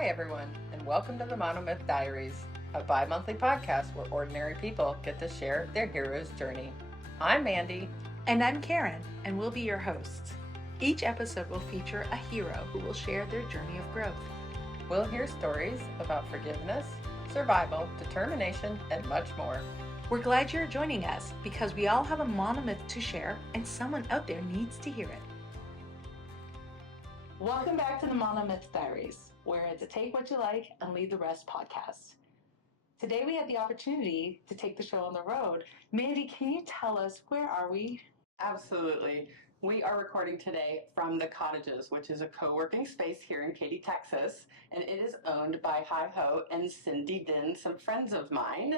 Hi, everyone, and welcome to the Monomyth Diaries, a bi-monthly podcast where ordinary people get to share their hero's journey. I'm Mandy. And I'm Karen, and we'll be your hosts. Each episode will feature a hero who will share their journey of growth. We'll hear stories about forgiveness, survival, determination, and much more. We're glad you're joining us because we all have a monomyth to share, and someone out there needs to hear it. Welcome back to the Monomyth Diaries, where it's a take what you like and leave the rest podcast. Today we had the opportunity to take the show on the road. Mandy, can you tell us, where are we? Absolutely. We are recording today from the Cottages, which is a co-working space here in Katy, Texas, and it is owned by Hi Ho and Cyndi Din, some friends of mine.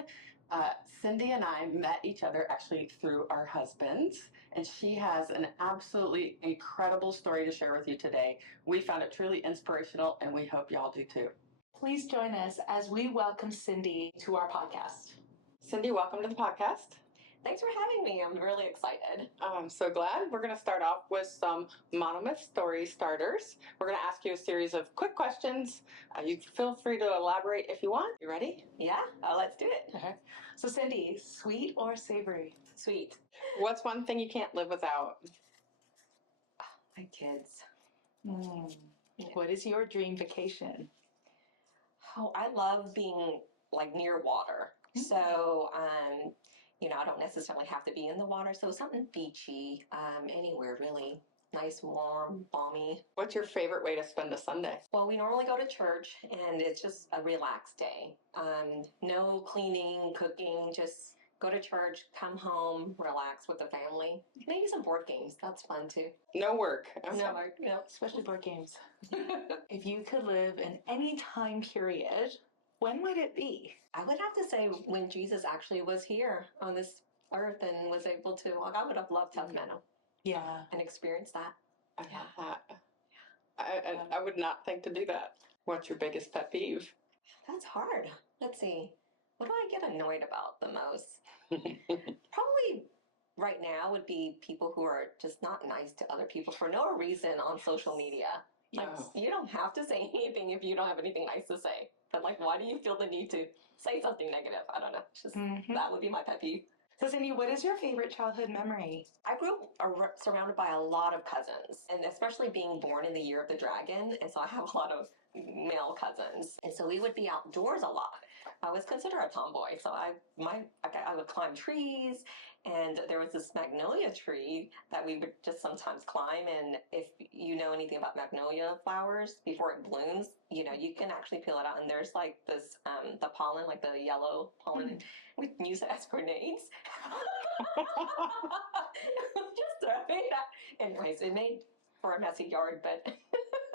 Cyndi and I met each other actually through our husbands, and she has an absolutely incredible story to share with you today. We found it truly inspirational, and we hope y'all do too. Please join us as we welcome Cyndi to our podcast. Cyndi, welcome to the podcast. Thanks for having me. I'm really excited. I'm so glad. We're going to start off with some monomyth story starters. We're going to ask you a series of quick questions. You feel free to elaborate if you want. You ready? Yeah, let's do it. Okay. So Cyndi, sweet or savory? Sweet. What's one thing you can't live without? My kids. What is your dream vacation? Oh, I love being like near water. So, I don't necessarily have to be in the water. So something beachy, anywhere really. Nice, warm, balmy. What's your favorite way to spend a Sunday? Well, we normally go to church and it's just a relaxed day. No cleaning, cooking, just go to church, come home, relax with the family. Maybe some board games. That's fun too. No work. Okay. No work, no. Especially board games. If you could live in any time period, when would it be? I would have to say when Jesus actually was here on this earth and was able to walk. I would have loved to have met him. Yeah. And experience that. I love that. I would not think to do that. What's your biggest pet peeve? That's hard. Let's see. What do I get annoyed about the most? Probably right now would be people who are just not nice to other people for no reason on social media. Like, you don't have to say anything if you don't have anything nice to say. But like, why do you feel the need to say something negative? I don't know. It's just that would be my pet peeve. So Cyndi, what is your favorite childhood memory? I grew up surrounded by a lot of cousins, and especially being born in the year of the dragon. And so I have a lot of male cousins. And so we would be outdoors a lot. I was considered a tomboy. So I would climb trees, and there was this magnolia tree that we would just sometimes climb. And if you know anything about magnolia flowers, before it blooms, you can actually peel it out. And there's like this, the pollen, like the yellow pollen. And we can use it as grenades. Just throwing that. Anyways, it made for a messy yard, but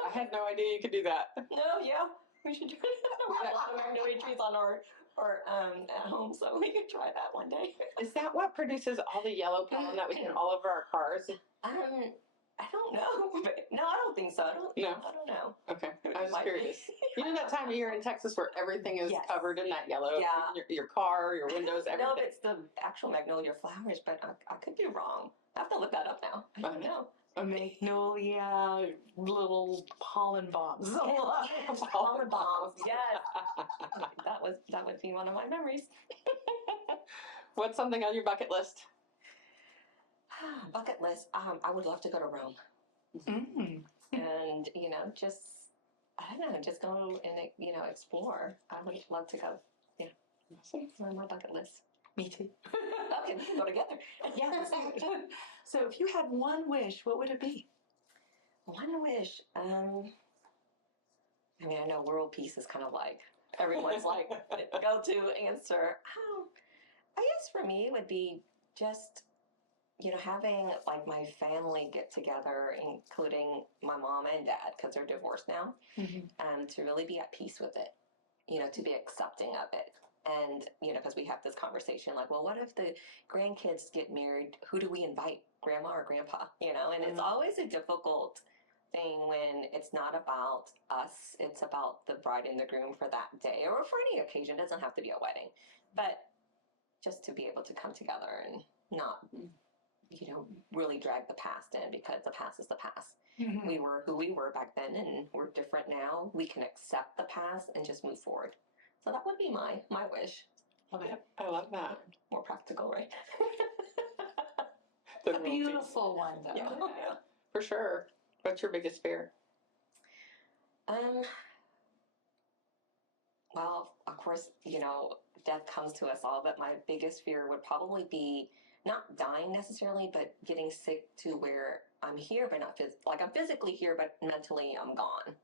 I had no idea you could do that. no, yeah, we should try that. We have a lot of magnolia trees on our at home, so we could try that one day. Is that what produces all the yellow pollen that we get all over our cars? I don't know, but no, I don't think so. I don't know. Okay, I was curious. You know that time of year in Texas where everything is covered in that yellow? Yeah. Your car, your windows, everything. No, it's the actual magnolia flowers, but I could be wrong. I have to look that up now. I don't know. Magnolia, little pollen bombs. Pollen bombs, yes. That would be one of my memories. What's something on your bucket list? Bucket list. I would love to go to Rome. And, just, I don't know, just go and, explore. I would love to go. Yeah. It's on my bucket list. Me too. Okay, we can go together. Yeah. So if you had one wish, what would it be? One wish. I know world peace is kind of like, everyone's like, go-to answer. I guess for me it would be just, having like my family get together, including my mom and dad, because they're divorced now, to really be at peace with it, to be accepting of it. And, because we have this conversation like, well, what if the grandkids get married? Who do we invite, grandma or grandpa? And it's always a difficult thing when it's not about us. It's about the bride and the groom for that day or for any occasion. It doesn't have to be a wedding. But just to be able to come together and not really drag the past in, because the past is the past. Mhm. We were who we were back then, and we're different now. We can accept the past and just move forward. So that would be my wish. Love it. I love that. More practical, right? A beautiful one, though. Yeah. For sure. What's your biggest fear? Um, well, of course, death comes to us all, but my biggest fear would probably be not dying necessarily, but getting sick to where I'm here, but not like I'm physically here, but mentally I'm gone,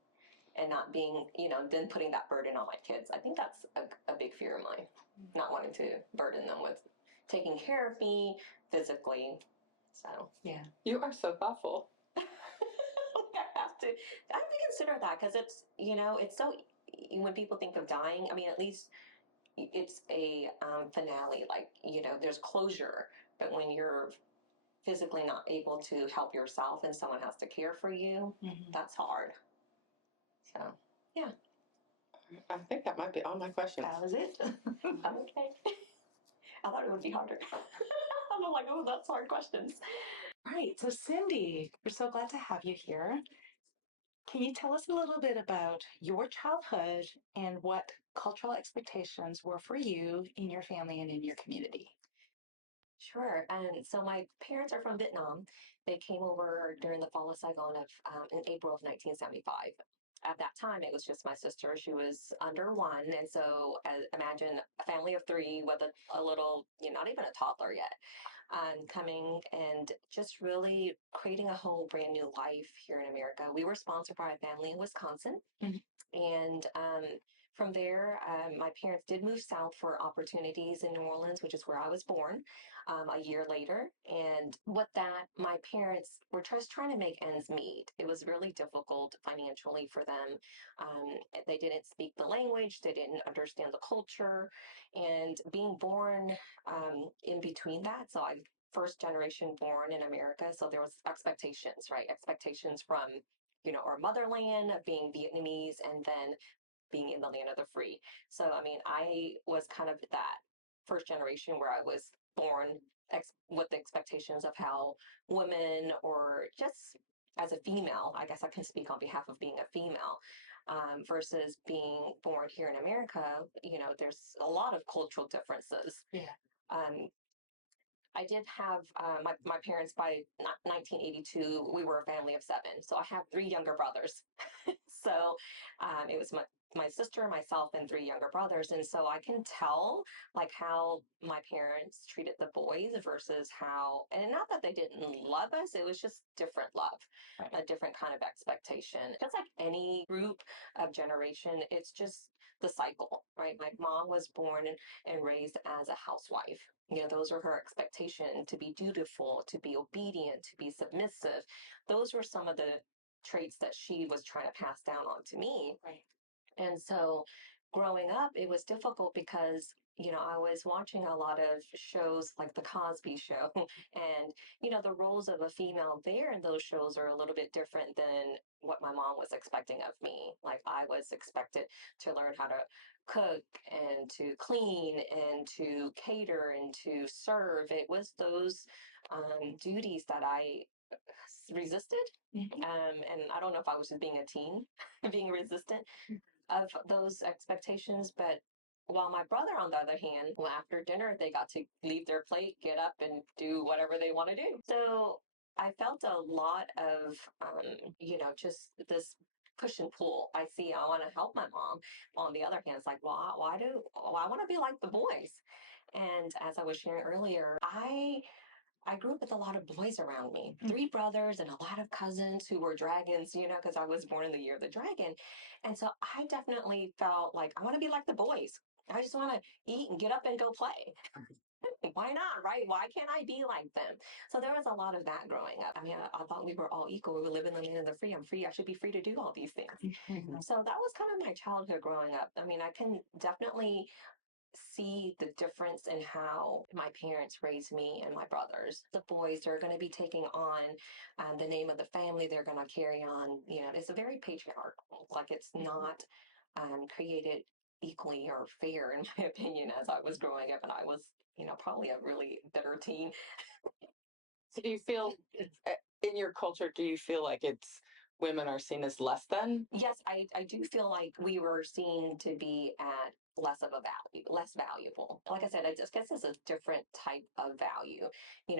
and not being, then putting that burden on my kids. I think that's a big fear of mine, not wanting to burden them with taking care of me physically. So Yeah. You are so thoughtful. I have to consider that, because it's so, when people think of dying, I mean, at least it's a finale, like, there's closure. But when you're physically not able to help yourself and someone has to care for you, that's hard. So, yeah. I think that might be all my questions. That was it. Okay. I thought it would be harder. I'm like, oh, that's hard questions. Right. So, Cyndi, we're so glad to have you here. Can you tell us a little bit about your childhood and what cultural expectations were for you in your family and in your community? Sure. And so my parents are from Vietnam. They came over during the fall of Saigon in April of 1975. At that time, it was just my sister. She was under one. And so imagine a family of three with a little, not even a toddler yet, coming and just really creating a whole brand new life here in America. We were sponsored by a family in Wisconsin. And from there, my parents did move south for opportunities in New Orleans, which is where I was born, a year later. And with that, my parents were just trying to make ends meet. It was really difficult financially for them. They didn't speak the language, they didn't understand the culture. And being born in between that, so I first generation born in America, so there was expectations, right? Expectations from our motherland, being Vietnamese, and then being in the land of the free. So, I mean, I was kind of that first generation where I was born with the expectations of how women, or just as a female, I guess I can speak on behalf of being a female, versus being born here in America. There's a lot of cultural differences. Yeah. I did have my parents by 1982. We were a family of seven, so I have three younger brothers. So it was my sister, myself, and three younger brothers, and so I can tell like how my parents treated the boys versus how, and not that they didn't love us, it was just different love, Right. a different kind of expectation. Just like any group of generation, it's just the cycle, right? My mom was born and raised as a housewife. Those were her expectations: to be dutiful, to be obedient, to be submissive. Those were some of the traits that she was trying to pass down on to me. Right. And so growing up, it was difficult because, I was watching a lot of shows like The Cosby Show, and, the roles of a female there in those shows are a little bit different than what my mom was expecting of me. Like, I was expected to learn how to cook and to clean and to cater and to serve. It was those duties that I resisted. And I don't know if I was just being a teen, being resistant of those expectations. But while my brother, on the other hand, well, after dinner, they got to leave their plate, get up, and do whatever they want to do. So I felt a lot of, just this push and pull. I want to help my mom. On the other hand, it's like, well, I want to be like the boys. And as I was sharing earlier, I grew up with a lot of boys around me, three brothers and a lot of cousins who were dragons, because I was born in the year of the dragon. And so I definitely felt like I want to be like the boys. I just want to eat and get up and go play. Why not, right? Why can't I be like them? So there was a lot of that growing up. I mean, I thought we were all equal. We would live in the land of the free. I'm free. I should be free to do all these things. So that was kind of my childhood growing up. I mean, I can definitely see the difference in how my parents raised me and my brothers. The boys are going to be taking on the name of the family. They're going to carry on. It's a very patriarchal. Like, it's not created equally or fair, in my opinion, as I was growing up, and I was, probably a really bitter teen. So do you feel, in your culture, do you feel like it's women are seen as less than? Yes, I do feel like we were seen to be at less of a value, less valuable. Like I said, I just guess it's a different type of value,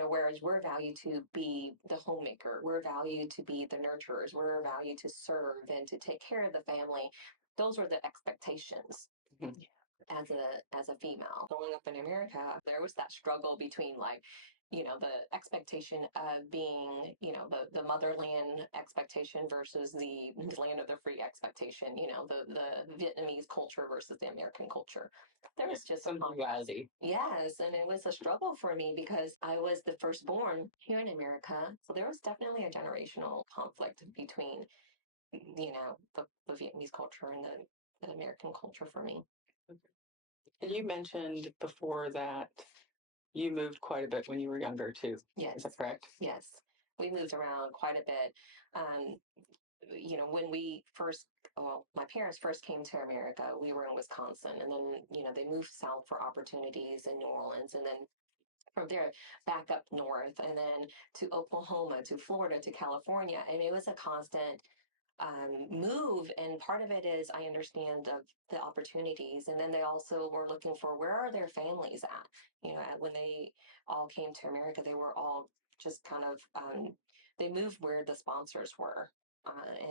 whereas we're valued to be the homemaker, we're valued to be the nurturers, we're valued to serve and to take care of the family. Those were the expectations. Mhm. As a female growing up in America, there was that struggle between like, the expectation of being, the motherland expectation versus the land of the free expectation, the Vietnamese culture versus the American culture. There was just Some duality. Yes, and it was a struggle for me because I was the firstborn here in America. So there was definitely a generational conflict between, the Vietnamese culture and the American culture for me. And you mentioned before that you moved quite a bit when you were younger too. Yes. Is that correct? Yes. We moved around quite a bit. When my parents first came to America, we were in Wisconsin, and then, they moved south for opportunities in New Orleans, and then from there back up north, and then to Oklahoma, to Florida, to California. And it was a constant move, and part of it is I understand of the opportunities, and then they also were looking for where are their families at. When they all came to America, they were all just kind of they moved where the sponsors were,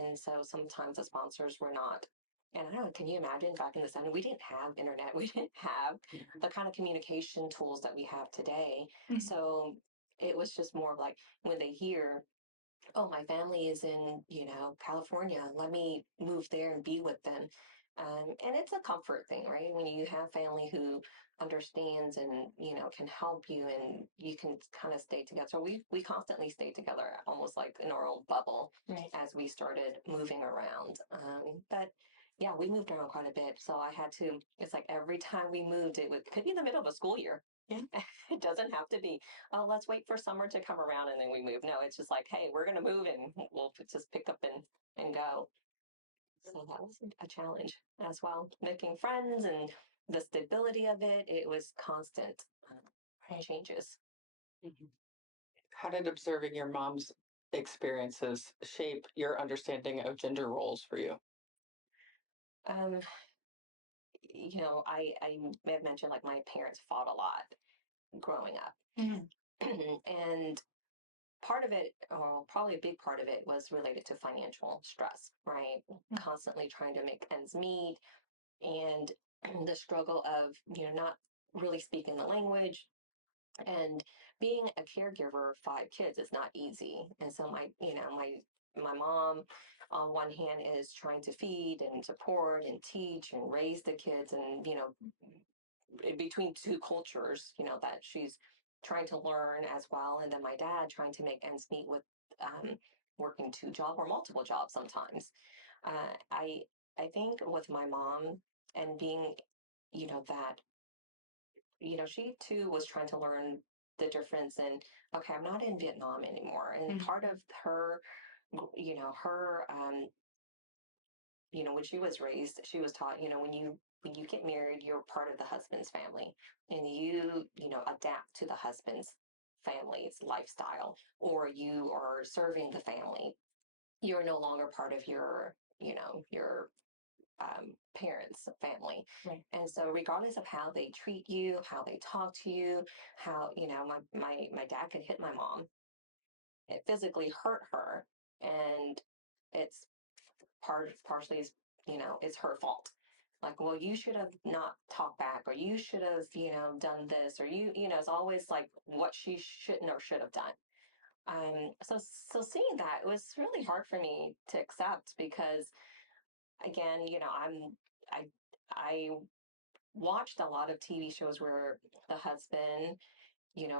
and so sometimes the sponsors were not. And I don't know, can you imagine back in the 70s, we didn't have internet, we didn't have the kind of communication tools that we have today. So it was just more of like when they hear, oh, my family is in, California. Let me move there and be with them. And it's a comfort thing, right? When you have family who understands and, can help you and you can kind of stay together. So we constantly stayed together, almost like in our own bubble, right, as we started moving around. But yeah, we moved around quite a bit. So I had to, it's like every time we moved, could be in the middle of a school year. Yeah. It doesn't have to be, oh, let's wait for summer to come around and then we move. No, it's just like, hey, we're going to move and we'll just pick up and go. So that was a challenge as well. Making friends and the stability of it, it was constant changes. Mhm. How did observing your mom's experiences shape your understanding of gender roles for you? Um, I may have mentioned like my parents fought a lot growing up. And part of it, or probably a big part of it, was related to financial stress, right? Constantly trying to make ends meet and the struggle of, not really speaking the language and being a caregiver of 5 kids is not easy. And so my mom on one hand is trying to feed and support and teach and raise the kids and, between two cultures, that she's trying to learn as well. And then my dad trying to make ends meet with working 2 jobs or multiple jobs sometimes. I think with my mom and being, that, she too was trying to learn the difference in, okay, I'm not in Vietnam anymore. And part of her, her, when she was raised, she was taught, when you get married, you're part of the husband's family and you adapt to the husband's family's lifestyle, or you are serving the family. You're no longer part of your parents' family. Right. And so regardless of how they treat you, how they talk to you, how, my dad could hit my mom. It physically hurt her. And it's partially, it's her fault. Like, well, you should have not talked back, or you should have, done this, or it's always like what she shouldn't or should have done. So seeing that, it was really hard for me to accept because, again, I I watched a lot of TV shows where the husband,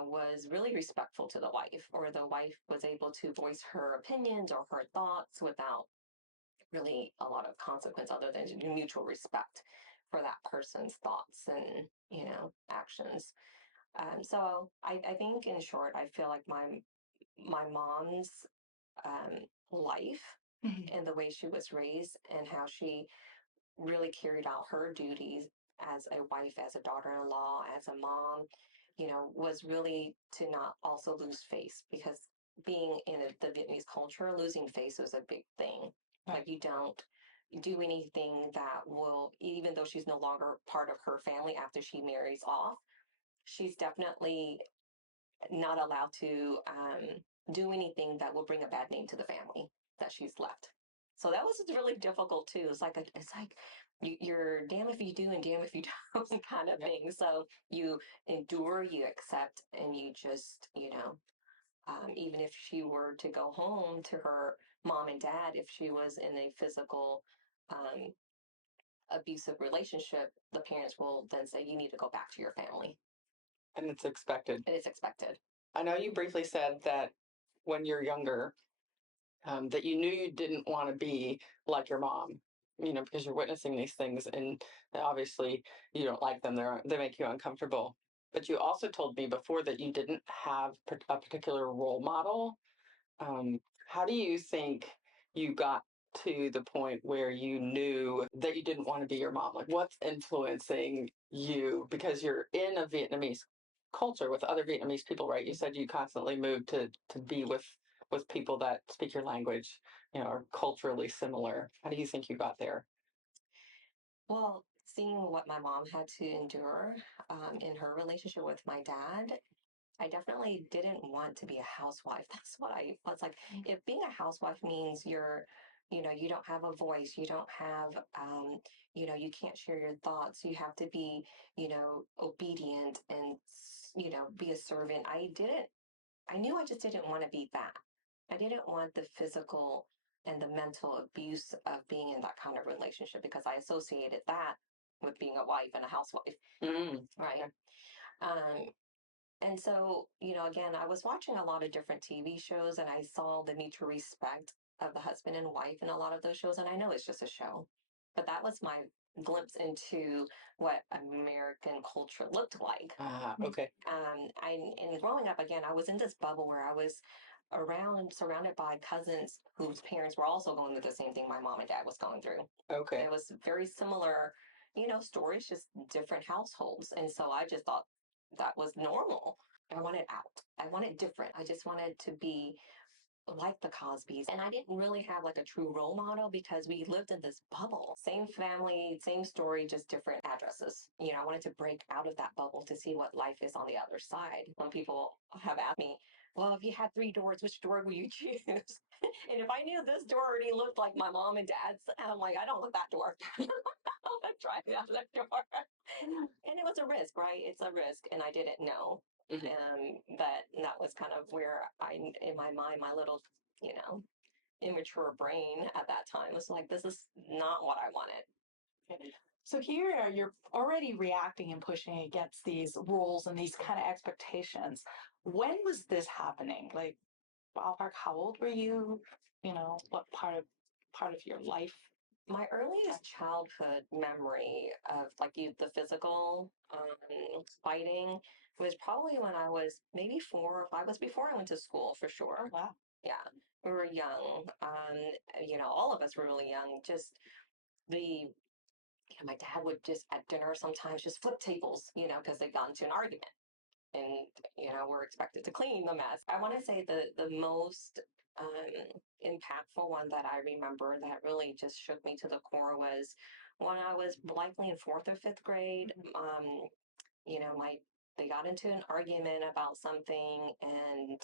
was really respectful to the wife, or the wife was able to voice her opinions or her thoughts without really a lot of consequence other than mutual respect for that person's thoughts and, actions. So I think in short, I feel like my mom's life and the way she was raised and how she really carried out her duties as a wife, as a daughter-in-law, as a mom, was really to not also lose face, because being in the Vietnamese culture, losing face was a big thing. Right. Like, you don't do anything that will, even though she's no longer part of her family after she marries off, she's definitely not allowed to do anything that will bring a bad name to the family that she's left. So that was really difficult too. You're damn if you do and damn if you don't kind of thing. So you endure, you accept, and you just, even if she were to go home to her mom and dad, if she was in a physical um, abusive relationship, the parents will then say, you need to go back to your family. And it's expected. And it's expected. I know you briefly said that when you're younger, that you knew you didn't want to be like your mom, because you're witnessing these things, and obviously you don't like them. They make you uncomfortable. But you also told me before that you didn't have a particular role model. How do you think you got to the point where you knew that you didn't want to be your mom? Like, what's influencing you? Because you're in a Vietnamese culture with other Vietnamese people, right? You said you constantly moved to be with people that speak your language, are culturally similar. How do you think you got there? Well, seeing what my mom had to endure in her relationship with my dad, I definitely didn't want to be a housewife. That's what I was like. If being a housewife means you don't have a voice, you don't have, you can't share your thoughts, you have to be, obedient and, be a servant. I knew I just didn't want to be that. I didn't want the physical and the mental abuse of being in that kind of relationship, because I associated that with being a wife and a housewife. Right. Um, and so, again, I was watching a lot of different TV shows, and I saw the mutual respect of the husband and wife in a lot of those shows. And I know it's just a show, but that was my glimpse into what American culture looked like. Okay. And growing up, again, I was in this bubble where I was surrounded by cousins whose parents were also going through the same thing my mom and dad was going through. Okay. It was very similar, stories, just different households. And so I just thought that was normal. I wanted out. I wanted different. I just wanted to be like the Cosbys. And I didn't really have like a true role model, because we lived in this bubble. Same family, same story, just different addresses. I wanted to break out of that bubble to see what life is on the other side. Some people have asked me, well, if you had 3 doors, which door would you choose? And if I knew this door already looked like my mom and dad's, I'm like, I don't want that door. I'm going to try out that door. And it was a risk, right? It's a risk. And I didn't know. But that was kind of where in my mind, my little, immature brain at that time was like, this is not what I wanted. So here you're already reacting and pushing against these rules and these kind of expectations. When was this happening? Like, ballpark, how old were you? What part of your life? My earliest childhood memory of the physical fighting was probably when I was maybe 4 or 5. Was before I went to school, for sure. Wow. Yeah, we were young. All of us were really young. Just the my dad would just at dinner sometimes just flip tables, because they'd gotten into an argument, and we're expected to clean the mess. I want to say the most impactful one that I remember that really just shook me to the core was when I was likely in 4th or 5th grade. My they got into an argument about something, and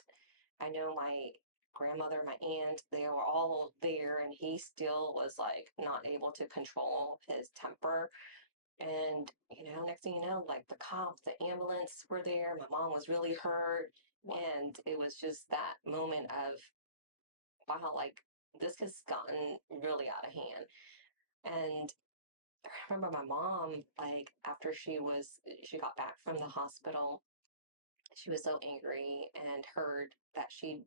I know my grandmother, my aunt, they were all there, and he still was like not able to control his temper. And, next thing you know, like the cops, the ambulance were there. My mom was really hurt. And it was just that moment of, wow, like this has gotten really out of hand. And I remember my mom, like after she got back from the hospital, she was so angry and heard that she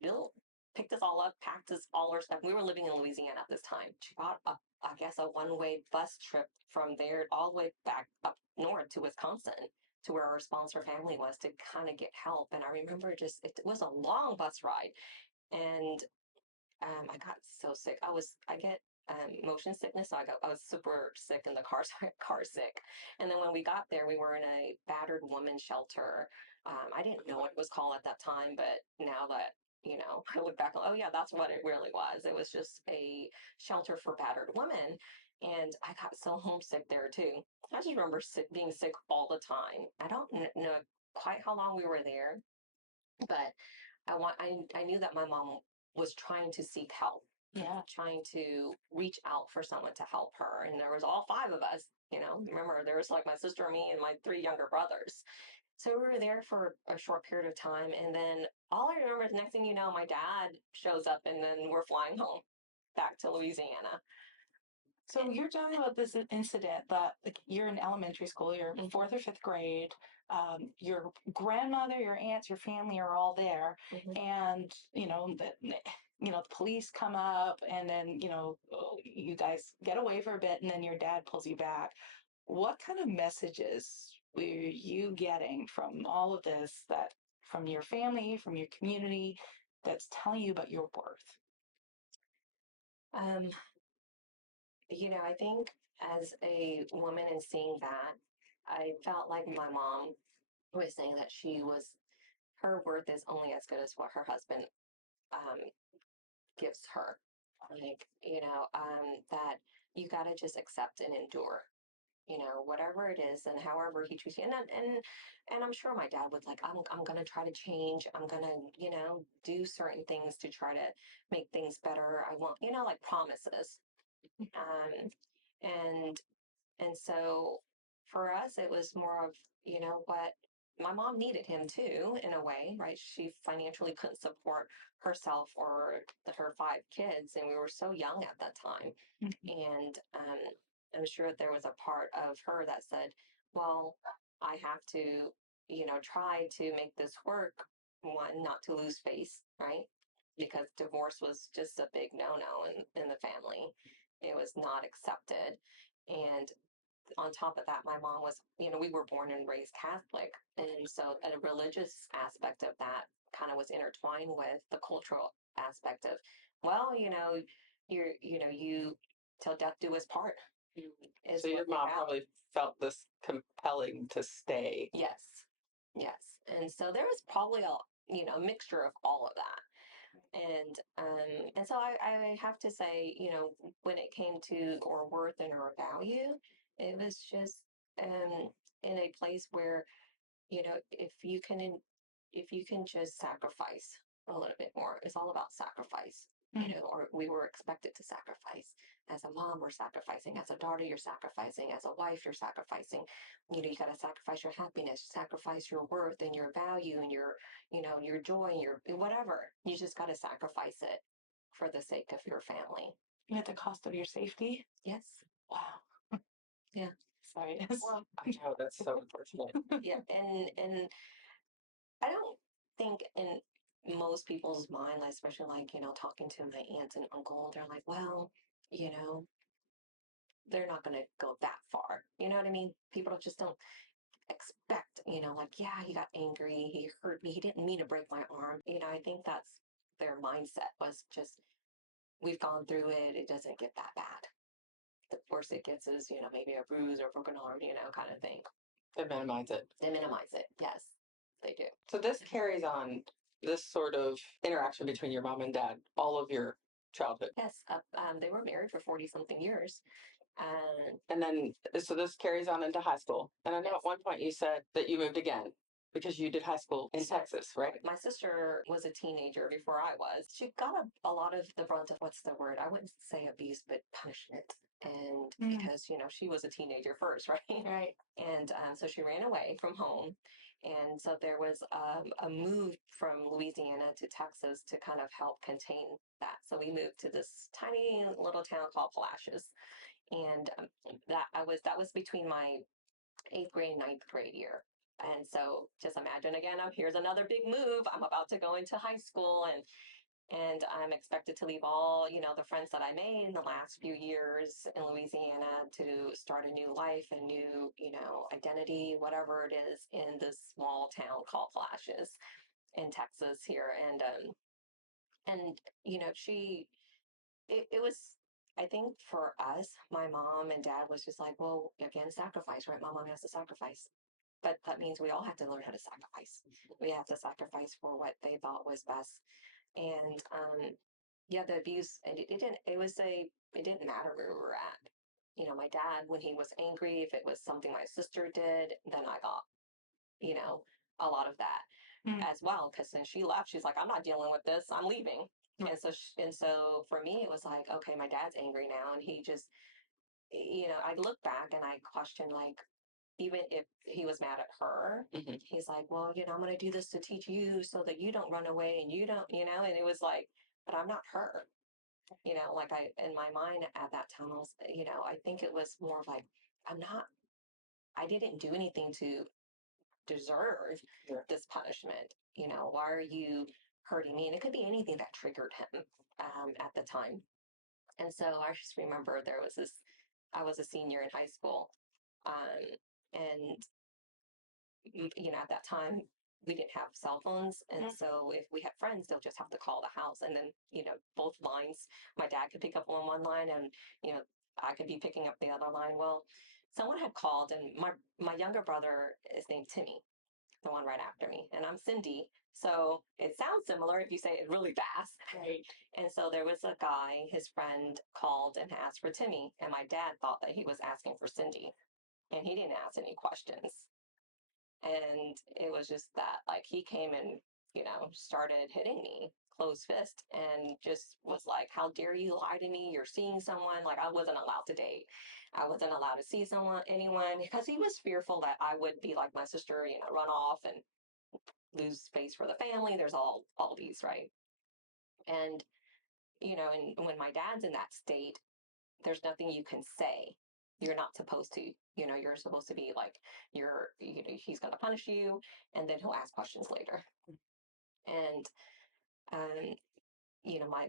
picked us all up, packed us all our stuff. We were living in Louisiana at this time. She bought I guess, a one-way bus trip from there all the way back up north to Wisconsin, to where our sponsor family was, to kind of get help. And I remember it was a long bus ride. And I got so sick. I get motion sickness, so I was super sick in the car, car sick. And then when we got there, we were in a battered woman shelter. I didn't know what it was called at that time, but now that, you know, I look back, oh yeah, that's what it really was. It was just a shelter for battered women. And I got so homesick there too. I just remember being sick all the time. I don't know quite how long we were there, but I knew that my mom was trying to seek help, Yeah. trying to reach out for someone to help her. And there was all five of us, you know, remember there was like my sister, me, and my three younger brothers. So we were there for a short period of time. And then all I remember is next thing you know, my dad shows up and then we're flying home back to Louisiana. So you're talking about this incident that like you're in elementary school, you're Mhm. fourth or fifth grade. Your grandmother, your aunts, your family are all there, Mhm. and the police come up, and then you guys get away for a bit, and then your dad pulls you back. What kind of messages were you getting from all of this, that from your family, from your community, that's telling you about your worth? Um, I think as a woman and seeing that, I felt like my mom was saying that her worth is only as good as what her husband um, gives her. Like, that you got to just accept and endure, whatever it is and however he treats you. And I'm sure my dad would like, I'm going to try to change. I'm going to, do certain things to try to make things better. I want, like promises. Um, and and so for us, it was more of, what my mom needed him too, in a way, right? She financially couldn't support herself or her five kids, and we were so young at that time. And I'm sure there was a part of her that said, well, I have to, try to make this work, one, not to lose face, right? Because divorce was just a big no-no in the family. It was not accepted. And on top of that, my mom was, we were born and raised Catholic. And so a religious aspect of that kind of was intertwined with the cultural aspect of, well, you till death do us part. So your mom probably felt this compelling to stay. Yes. Yes. And so there was probably a mixture of all of that. And so I have to say, when it came to our worth and our value, it was just in a place where, if you can just sacrifice a little bit more, it's all about sacrifice. Or we were expected to sacrifice. As a mom, we're sacrificing. As a daughter, you're sacrificing. As a wife, you're sacrificing. You got to sacrifice your happiness, sacrifice your worth and your value and your joy and your whatever. You just got to sacrifice it for the sake of your family. At the cost of your safety? Yes. Wow. Yeah. Sorry. Well, I know that's so unfortunate. Yeah, and I don't think in most people's mind, like, especially like, talking to my aunts and uncle, they're like, well, you know, they're not going to go that far. You know what I mean? People just don't expect, like, yeah, he got angry, he hurt me, he didn't mean to break my arm. I think that's their mindset was just, we've gone through it, it doesn't get that bad. The worst it gets is, maybe a bruise or a broken arm, kind of thing. They minimize it. They minimize it. Yes, they do. So this carries on this sort of interaction between your mom and dad all of your childhood. Yes, they were married for 40 something years. And then, so this carries on into high school. And I know Yes. at one point you said that you moved again because you did high school in Texas, right? My sister was a teenager before I was. She got a lot of the brunt of, what's the word? I wouldn't say abuse, but punishment. And because, she was a teenager first, right? Right. And so she ran away from home. And so there was a move from Louisiana to Texas to kind of help contain that. So we moved to this tiny little town called Palacios. And that was between my 8th grade and 9th grade year. And so just imagine again, here's another big move. I'm about to go into high school and I'm expected to leave all, the friends that I made in the last few years in Louisiana to start a new life, a new, identity, whatever it is, in this small town called Flashes in Texas here. And it was, I think for us, my mom and dad was just like, well, again, sacrifice, right? My mom has to sacrifice. but that means we all have to learn how to sacrifice. We have to sacrifice for what they thought was best. And yeah, the abuse, it didn't matter where we were at. You know, my dad, when he was angry, if it was something my sister did, then I got, you know, a lot of that as well. Because when she left, she's like, I'm not dealing with this. I'm leaving. And so for me, it was like, okay, my dad's angry now, and he just, you know, I look back and I question, like, even if he was mad at her, he's like, well, you know, I'm going to do this to teach you so that you don't run away and you don't, you know, and it was like, but I'm not her. You know, like in my mind at that time, I was, you know, I think it was more of like, I didn't do anything to deserve this punishment. You know, why are you hurting me? And it could be anything that triggered him at the time. And so I just remember I was a senior in high school. And you know, at that time, we didn't have cell phones. And so if we had friends, they'll just have to call the house. And then, you know, both lines, my dad could pick up on one line and, you know, I could be picking up the other line. Well, someone had called, and my younger brother is named Timmy, the one right after me. And I'm Cyndi. So it sounds similar if you say it really fast. Right. And so there was a guy, his friend called and asked for Timmy. And my dad thought that he was asking for Cyndi. And he didn't ask any questions. And it was just that, like, he came and, you know, started hitting me, closed fist, and just was like, how dare you lie to me? You're seeing someone. Like, I wasn't allowed to date. I wasn't allowed to see anyone, because he was fearful that I would be like my sister, you know, run off and lose space for the family. There's all these, right? And, you know, and when my dad's in that state, there's nothing you can say. You're not supposed to, you know, you're supposed to be like, you know, he's going to punish you, and then he'll ask questions later. And, you know, my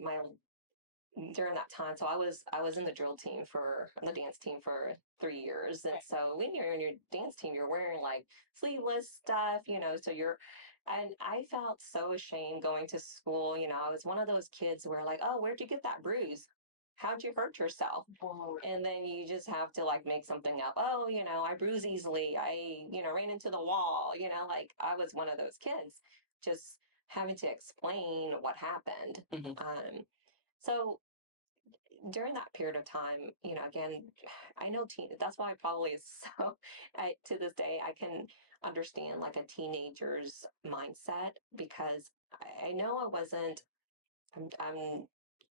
during that time, so I was in the the dance team for 3 years. And so when you're in your dance team, you're wearing like sleeveless stuff, you know, and I felt so ashamed going to school. You know, I was one of those kids where like, oh, where'd you get that bruise? How'd you hurt yourself? Whoa. And then you just have to like make something up. Oh, you know, I bruise easily. I, you know, ran into the wall, you know, like I was one of those kids just having to explain what happened. So during that period of time, you know, again, I know that's why I probably is so, to this day, I can understand like a teenager's mindset, because I know I'm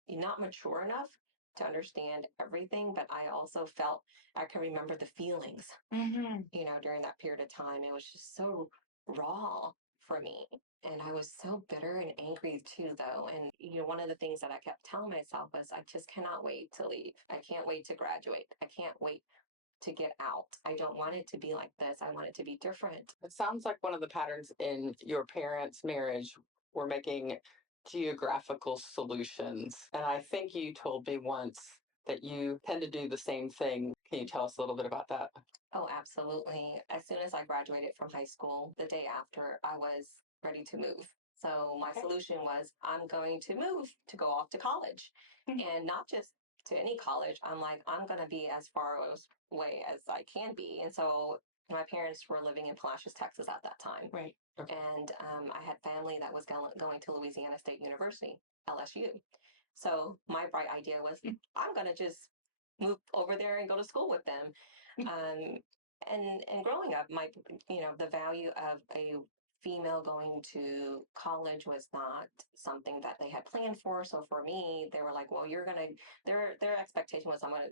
not mature enough to understand everything, but I also felt I can remember the feelings, you know, during that period of time. It was just so raw for me. And I was so bitter and angry too, though. And, you know, one of the things that I kept telling myself was, I just cannot wait to leave. I can't wait to graduate. I can't wait to get out. I don't want it to be like this. I want it to be different. It sounds like one of the patterns in your parents' marriage were making geographical solutions. And I think you told me once that you tend to do the same thing. Can you tell us a little bit about that? Oh, absolutely. As soon as I graduated from high school, the day after, I was ready to move. So my solution was, I'm going to move to go off to college, and not just to any college. I'm like, I'm going to be as far away as I can be. And so my parents were living in Palacios, Texas at that time. Right. And I had family that was going to Louisiana State University, LSU. So my bright idea was, I'm going to just move over there and go to school with them. And growing up, you know, the value of a female going to college was not something that they had planned for. So for me, they were like, well, their expectation was, I'm gonna,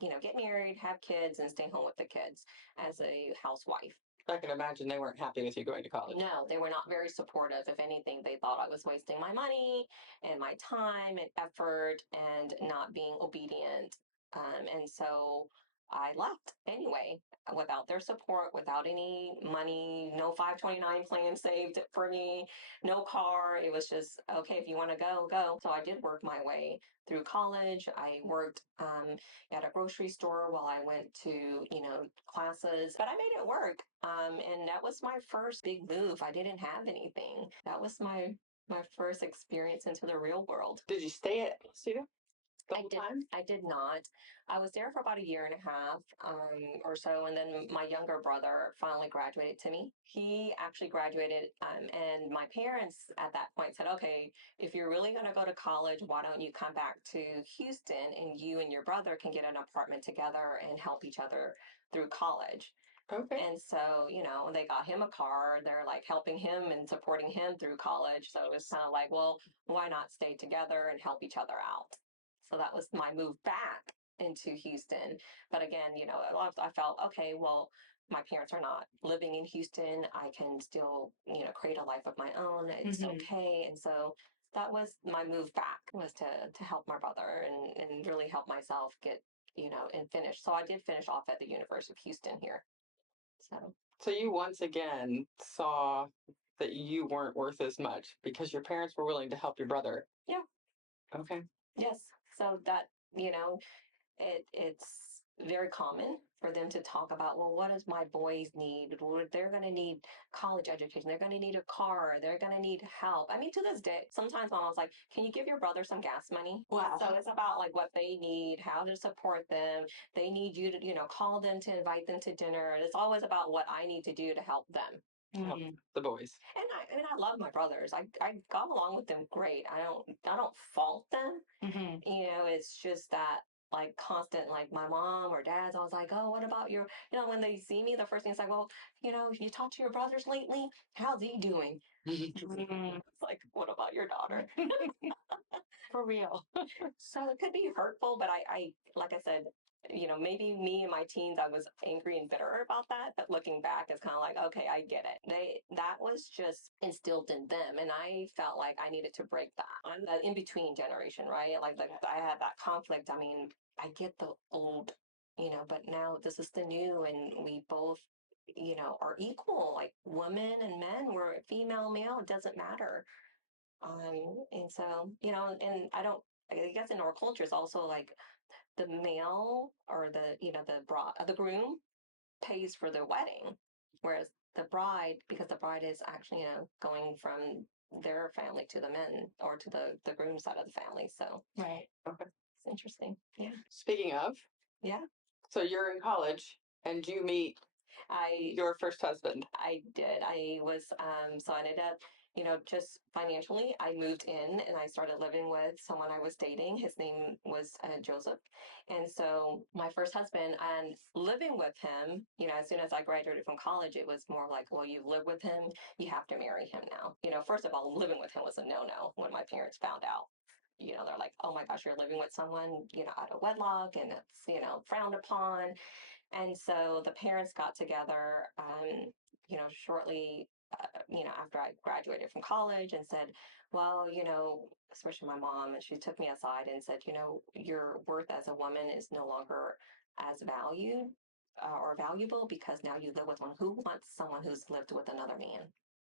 you know, get married, have kids, and stay home with the kids as a housewife. I can imagine they weren't happy with you going to college. No, they were not very supportive. If anything, they thought I was wasting my money and my time and effort and not being obedient. And so I left anyway, without their support, without any money, no 529 plan saved for me, no car. It was just, okay, if you want to go, go. So I did work my way through college. I worked at a grocery store while I went to, you know, classes, but I made it work. And that was my first big move. I didn't have anything. That was my first experience into the real world. Did you stay at studio? the whole time? I did not. I was there for about a year and a half or so, and then my younger brother finally graduated to me. He actually graduated, and my parents at that point said, "Okay, if you're really going to go to college, why don't you come back to Houston, and you and your brother can get an apartment together and help each other through college." Okay. And so, they got him a car. They're like helping him and supporting him through college. So it was kind of like, well, why not stay together and help each other out? So that was my move back into Houston. But again, I felt, okay, well, my parents are not living in Houston. I can still, create a life of my own. It's okay. And so that was my move back, was to help my brother and really help myself get, and finish. So I did finish off at the University of Houston here. So you once again saw that you weren't worth as much because your parents were willing to help your brother. Yeah. Okay. Yes. So that, it's very common for them to talk about, well, what does my boys need? They're going to need college education. They're going to need a car. They're going to need help. I mean, to this day, sometimes my mom's like, can you give your brother some gas money? Wow. So it's about like what they need, how to support them. They need you to, call them to invite them to dinner. It's always about what I need to do to help them. Help the boys. And I love my brothers. I got along with them great. I don't fault them. It's just that like constant, like my mom or dad's always like, oh, what about your, when they see me, the first thing is like, well, you talked to your brothers lately? How's he doing? It's like, what about your daughter? For real. So it could be hurtful, but I like I said, maybe me in my teens, I was angry and bitter about that. But looking back, it's kind of like, okay, I get it. That was just instilled in them, and I felt like I needed to break that. I'm the in between generation, right? Like I had that conflict. I mean, I get the old, but now this is the new, and we both, are equal. Like women and men, we're female, male. It doesn't matter. And so, and I guess in our culture, it's also like the male or the groom pays for the wedding, whereas the bride, because the bride is actually, going from their family to the men or to the groom side of the family. So Right. Okay. it's interesting. Yeah. Speaking of, Yeah. so you're in college and you meet your first husband. I did. I was, so I ended up, just financially, I moved in and I started living with someone I was dating. His name was Joseph. And so my first husband, and living with him, as soon as I graduated from college, it was more like, well, you live with him, you have to marry him now. First of all, living with him was a no-no when my parents found out. They're like, oh my gosh, you're living with someone, out of wedlock, and it's, frowned upon. And so the parents got together, shortly, after I graduated from college and said, well, especially my mom, and she took me aside and said, your worth as a woman is no longer as valued or valuable because now you live with one. Who wants someone who's lived with another man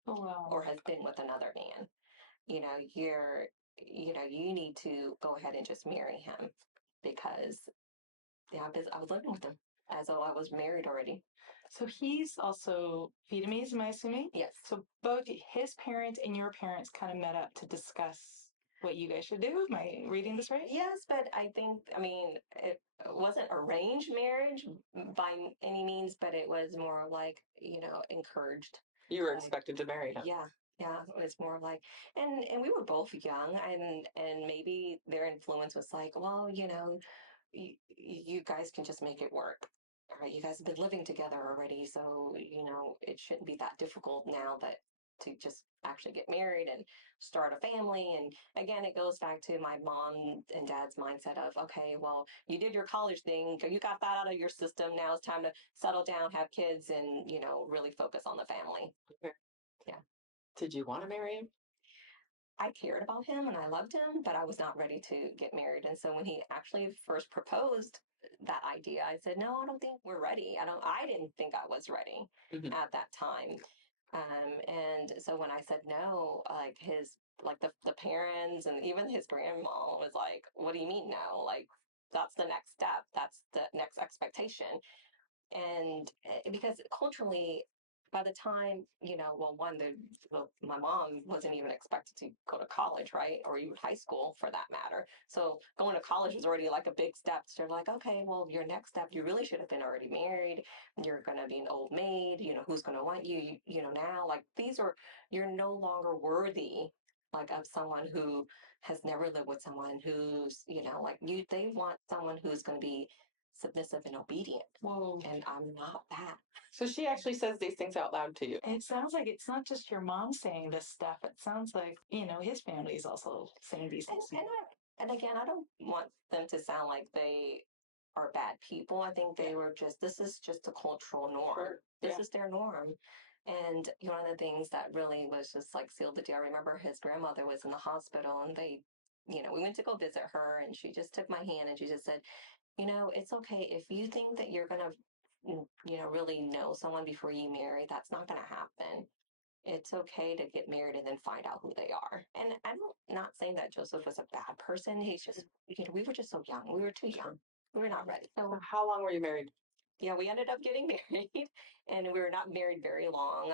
Oh, wow. or has been with another man? You need to go ahead and just marry him because I was living with him as though I was married already. So he's also Vietnamese, am I assuming? Yes. So both his parents and your parents kind of met up to discuss what you guys should do. Am I reading this right? Yes, but I mean, it wasn't arranged marriage by any means, but it was more like, encouraged. You were expected to marry him. Yeah. Yeah, it was more like, and we were both young, and maybe their influence was like, well, you guys can just make it work. All right, you guys have been living together already, so it shouldn't be that difficult now that to just actually get married and start a family. And again, it goes back to my mom and dad's mindset of, okay, well, you did your college thing, you got that out of your system. Now it's time to settle down, have kids, and really focus on the family. Okay. Yeah. Did you want to marry him? I cared about him and I loved him, but I was not ready to get married. And so when he actually first proposed that idea, I said, no, I don't think we're ready. I didn't think I was ready at that time. And so when I said no, like the parents and even his grandma was like, what do you mean no? Like, that's the next step. That's the next expectation. And because culturally, by the time, my mom wasn't even expected to go to college, right? Or even high school for that matter. So going to college was already like a big step. So they're like, okay, well, your next step, you really should have been already married. You're going to be an old maid. Who's going to want you, now? Like you're no longer worthy, like, of someone who has never lived with someone who's, they want someone who's going to be submissive and obedient. Whoa. And I'm not that. So she actually says these things out loud to you. It sounds like it's not just your mom saying this stuff. It sounds like, his family is also saying these things. And again, I don't want them to sound like they are bad people. I think this is just a cultural norm. Sure. This is their norm. And one of the things that really was just like sealed the deal, I remember his grandmother was in the hospital and we went to go visit her and she just took my hand and she just said, it's okay if you think that you're going to, really know someone before you marry, that's not going to happen. It's okay to get married and then find out who they are. And I'm not saying that Joseph was a bad person. He's just, we were just so young. We were too young. We were not ready. So how long were you married? Yeah, we ended up getting married and we were not married very long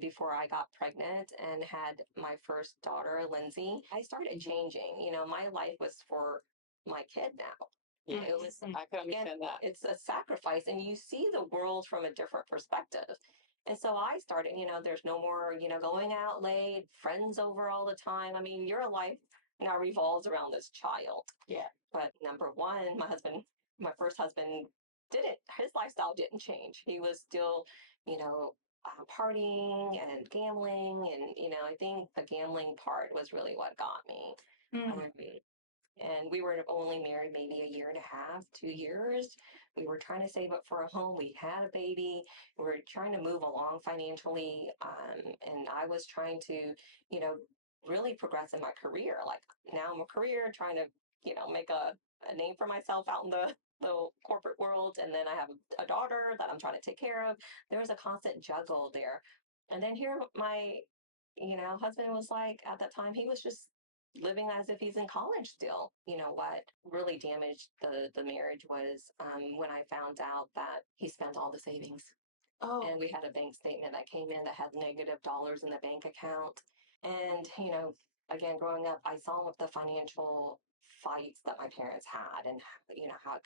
before I got pregnant and had my first daughter, Lindsay. I started changing. My life was for my kid now. Yeah, It was, I can understand that. it's a sacrifice and you see the world from a different perspective. And so I started, there's no more, going out late, friends over all the time. I mean, your life now revolves around this child. Yeah. But number one, my first husband his lifestyle didn't change. He was still, partying and gambling. And, I think the gambling part was really what got me. And we were only married maybe a year and a half, 2 years. We were trying to save up for a home. We had a baby. We were trying to move along financially. And I was trying to, really progress in my career. Like now I'm a career trying to, make a name for myself out in the corporate world. And then I have a daughter that I'm trying to take care of. There was a constant juggle there. And then here my, husband was like, at that time, he was just living as if he's in college still. What really damaged the marriage was when I found out that he spent all the savings. Oh. And we had a bank statement that came in that had negative dollars in the bank account. And, again, growing up, I saw the financial fights that my parents had and, how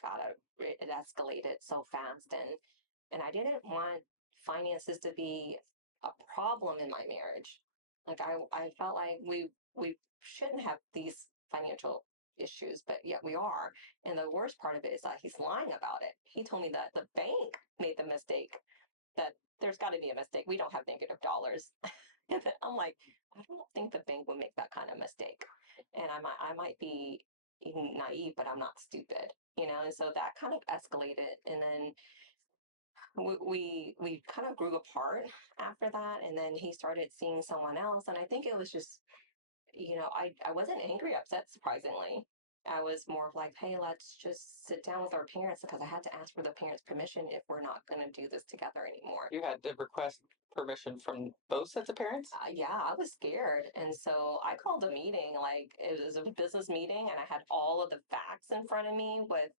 it escalated so fast. And I didn't want finances to be a problem in my marriage. Like I felt like we shouldn't have these financial issues, but yet we are. And the worst part of it is that he's lying about it. He told me that the bank made the mistake, that there's got to be a mistake. We don't have negative dollars. And I'm like, I don't think the bank would make that kind of mistake. And I might be even naive, but I'm not stupid, And so that kind of escalated. And then we kind of grew apart after that. And then he started seeing someone else. And I think it was just, I wasn't angry, upset, surprisingly. I was more of like, hey, let's just sit down with our parents because I had to ask for the parents' permission if we're not going to do this together anymore. You had to request permission from both sets of parents? Yeah, I was scared. And so I called a meeting, like it was a business meeting, and I had all of the facts in front of me with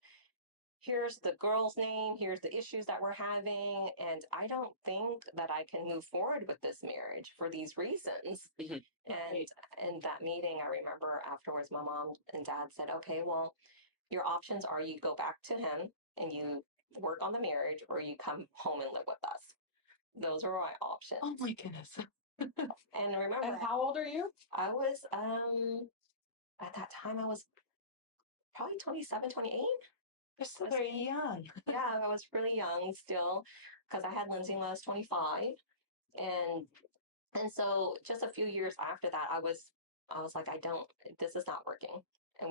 here's the girl's name, here's the issues that we're having, and I don't think that I can move forward with this marriage for these reasons. Mhm. And in that meeting, I remember afterwards, my mom and dad said, okay, well, your options are you go back to him and you work on the marriage, or you come home and live with us. Those were my options. Oh my goodness. And remember, And how old are you? I was, at that time, I was probably 27, 28. You're still very young. Yeah, I was really young still because I had Lindsay when I was 25. And so just a few years after that, I was like, this is not working. And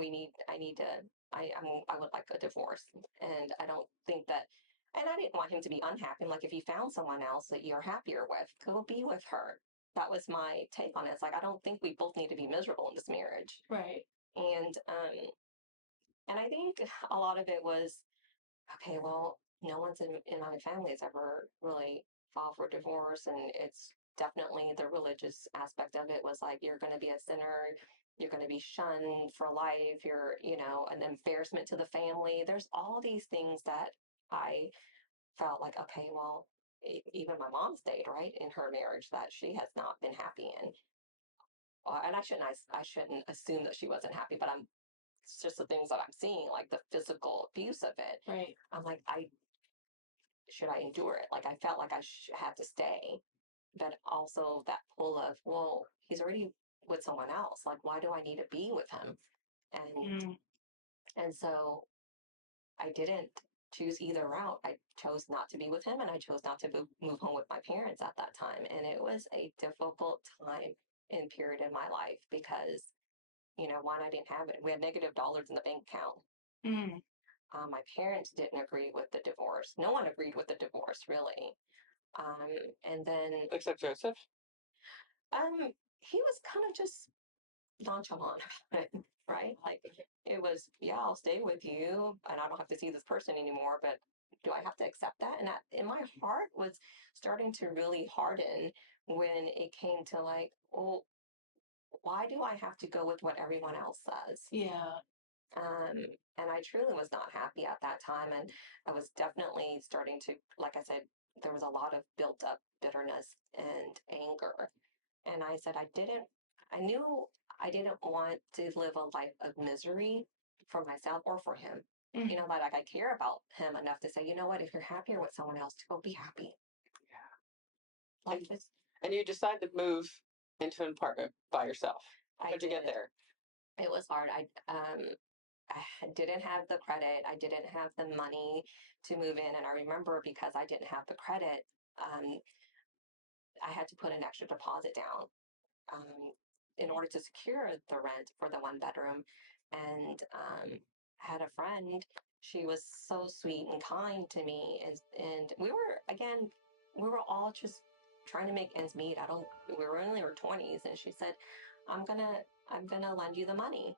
I would like a divorce. And I don't think that, and I didn't want him to be unhappy. Like if you found someone else that you're happier with, go be with her. That was my take on it. It's like, I don't think we both need to be miserable in this marriage. Right. And I think a lot of it was, okay, well, no one's in my family has ever really filed for divorce. And it's definitely the religious aspect of it was like, you're going to be a sinner. You're going to be shunned for life. You're, an embarrassment to the family. There's all these things that I felt like, okay, well, even my mom stayed, right, in her marriage that she has not been happy in. And I shouldn't assume that she wasn't happy, but it's just the things that I'm seeing, like the physical abuse of it. Right. I'm like, should I endure it? Like I felt like I had to stay, but also that pull of, well, he's already with someone else. Like, why do I need to be with him? And and so I didn't choose either route. I chose not to be with him, and I chose not to move home with my parents at that time. And it was a difficult time and period in my life because, one, I didn't have it. We had negative dollars in the bank account. My parents didn't agree with the divorce. No one agreed with the divorce, really. And then, Except Joseph. he was kind of just nonchalant about it, right? Like it was, yeah, I'll stay with you, and I don't have to see this person anymore. But do I have to accept that? And that, in my heart, was starting to really harden when it came to like, well, why do I have to go with what everyone else says? Yeah. And I truly was not happy at that time. And I was definitely starting to, like I said, there was a lot of built up bitterness and anger. And I knew I didn't want to live a life of misery for myself or for him. Like I care about him enough to say, you know what, if you're happier with someone else, go be happy. Yeah. And you decided to move into an apartment by yourself. How'd you get there? It was hard. I didn't have the credit. I didn't have the money to move in. And I remember because I didn't have the credit, I had to put an extra deposit down in order to secure the rent for the one bedroom. And had a friend. She was so sweet and kind to me. And we were all just trying to make ends meet. We were only in our 20s. And she said, I'm gonna lend you the money.